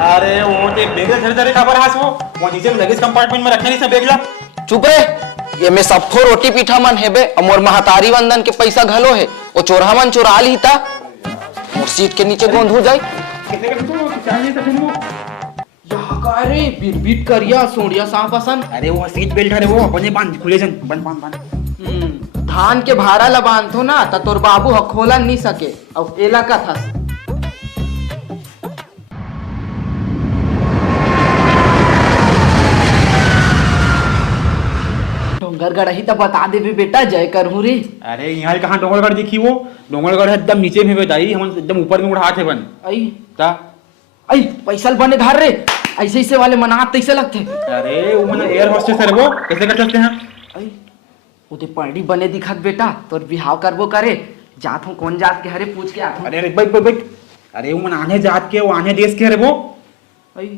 अरे वो ते बेगला धरे धरे खबर हास वो नीचे लगेज कंपार्टमेंट में रखे नहीं सब बेगला। चुप रे, ये में सबको रोटी पीठा मन है बे, मोर महतारी वंदन के पैसा घलो है, वो चोरहा मन चुरा ली था और सीट के नीचे गोंद हो जाए। कितने का तू चाहिए तो फिर वो यहाँ का रे बिरबिट करिया सोड़िया सांप असन। अरे वो सीट बेल्ट है वो अपने बांध खुले जन बंद बांध बांध धान के भारा ला बांधो ना त तोर बाबू ह खोला नहीं सके और एला का था। डोंगरगढ़ ही तो बता दे भी बेटा, जय करहूं रे। अरे यहाँ कहाँ डोंगरगढ़ देखी वो, डोंगरगढ़ एकदम नीचे में बताई, हम एकदम ऊपर में उड़ा थे बन आई ता आई पैसा बने धार रे, ऐसे ऐसे वाले मनात तैसे लगते। अरे वो मन एयर होस्टेस है वो, कैसे कर सकते हैं? आई ओते पढ़ी बने दिखत बेटा, तोर बिहाव करबो करे, जात हूं कौन जात के हरे पूछ के आत हूं। अरे बैठ बैठ बैठ, अरे वो मन आने जात के, वो आने देश के रे वो। आई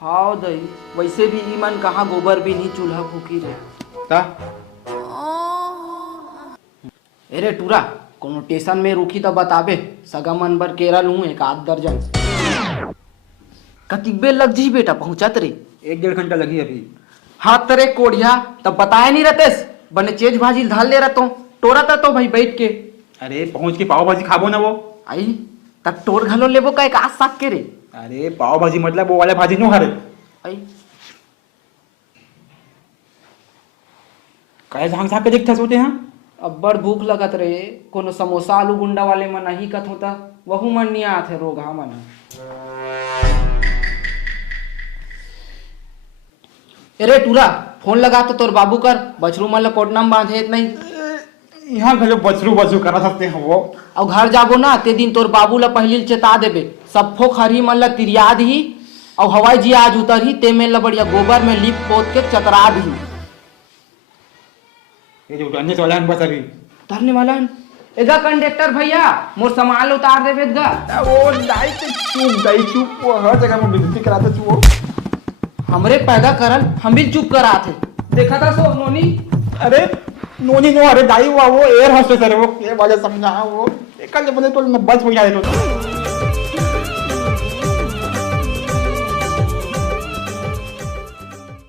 हां दई, वैसे भी ई मन कहां गोबर भी नहीं चूल्हा फूकी रे ता अरे टूरा कोनो स्टेशन में रुकी तो बताबे, सगा मन बर केरा लूं एक आध दर्जन। कतिक बेल लग जी बेटा पहुंचत रे? 1-1.5 घंटा लगी अभी। हाथ तरे कोढ़िया तब बताया नहीं रहतेस, बने चेज भाजी ढाल ले रहता टोरा था तो भाई बैठ के। अरे पहुंच के पाव भाजी खाबो ना वो। आई तब टोर घलो लेबो का एक आस साक के रे। अरे पाव भाजी मतलब वो वाले भाजी नो हरे। आई काय झांग झांग के देखता सोते हैं। अब्बड़ भूख लगत रे, कोनो समोसा आलू गुंडा वाले मन नहीं कत होता, वहू मन नहीं आत है रोग हा मन। अरे टूरा फोन लगा तो तोर बाबू कर, बछरू मन ला कोटनाम बांधे नहीं। यहाँ घलो बछरू करा सकते हैं वो। और घर जाबो ना ते दिन तोर बाबू ला पहली चेता देबे, सबको खरी मन ला तिरिया दी और हवाई जी आज उतर ही ते में ला बढ़िया गोबर में लिप पोत के चतरा दी। ये जो उतरने वाला है बस अभी उतरने वाला है। एगा कंडक्टर भैया मोर सामान उतार देबे गा। वो दाई चुप वो हर जगह में बिजली कराते चुप वो। हमरे पैदा करल हम भी चुप करा थे, देखा था सो नोनी। अरे नोनी नो, अरे दाई हुआ वो एयर होस्टेस है वो, ये वजह समझा वो, कल बने तो बच हो जाए तो।